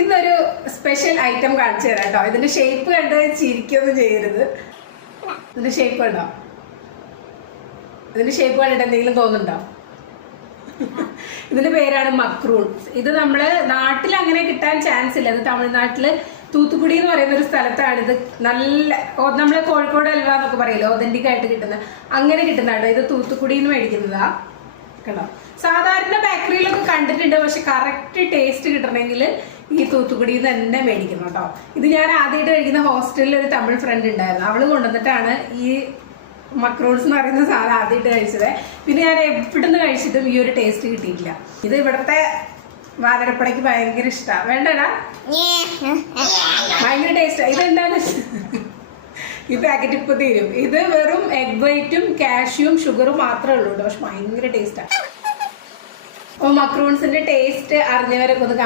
ഇന്നൊരു special item കാണിച്ചു തരാം കേട്ടോ ഇതിന്റെ ഷേപ്പ് കണ്ട് ചിരിക്കൊന്നും ചെയ്യരുത്. ഇതിന്റെ ഷേപ്പ് കണ്ടോ? ഇതിന്റെ ഷേപ്പ് കണ്ടിട്ട് എന്തെങ്കിലും തോന്നുന്നുണ്ടോ? ഇതിന്റെ പേരാണ് മക്രൂൺ. ഇത് നമ്മൾ നാട്ടിൽ അങ്ങനെ കിട്ടാൻ ചാൻസ് ഇല്ല. ഇത് തമിഴ്നാട്ടിൽ തൂത്തുക്കുടി എന്ന് പറയുന്ന ഒരു സ്ഥലത്താണ് ഇത് നല്ല നമ്മൾ കോഴിക്കോട് അൽവ എന്നൊക്കെ പറയില്ലേ ഒതന്റിക് ആയിട്ട് കിട്ടുന്ന അങ്ങനെ കിട്ടുന്നതാണ്. ഇത് തൂത്തുക്കുടിയിൽ നിന്ന് മേടിക്കുന്നതാ. കണ്ടോ? സാധാരണ ബേക്കറിയിലൊക്കെ കണ്ടിട്ടുണ്ട് പക്ഷെ കറക്റ്റ് ടേസ്റ്റ് കിട്ടണമെങ്കിൽ ഈ തൂത്തുക്കുടിയിൽ നിന്ന് തന്നെ മേടിക്കണം കേട്ടോ. ഇത് ഞാൻ ആദ്യമായിട്ട് കഴിക്കുന്ന ഹോസ്റ്റലിൽ ഒരു തമിഴ് ഫ്രണ്ട് ഉണ്ടായിരുന്നു. അവൾ കൊണ്ടുവന്നിട്ടാണ് ഈ മക്രോൺസ് എന്ന് പറയുന്ന സാധനം ആദ്യമായിട്ട് കഴിച്ചത്. പിന്നെ ഞാൻ എവിടുന്ന് കഴിച്ചിട്ടും ഈ ഒരു ടേസ്റ്റ് കിട്ടിയിട്ടില്ല. ഇത് ഇവിടുത്തെ വാതരപ്പടയ്ക്ക് ഭയങ്കര ഇഷ്ടമാണ് വേണ്ടടാ? ഭയങ്കര ടേസ്റ്റ് ഇതെന്താന്ന് വെച്ച- ഈ പാക്കറ്റ് ഇപ്പൊ തീരും. ഇത് വെറും എഗ് വൈറ്റും കാഷ്യൂം ഷുഗറും മാത്രമേ ഉള്ളൂ പക്ഷെ ഭയങ്കര ടേസ്റ്റാണ് അപ്പൊ മക്രൂൺസിന്റെ ടേസ്റ്റ് അറിഞ്ഞവരൊക്കെ ഒന്ന്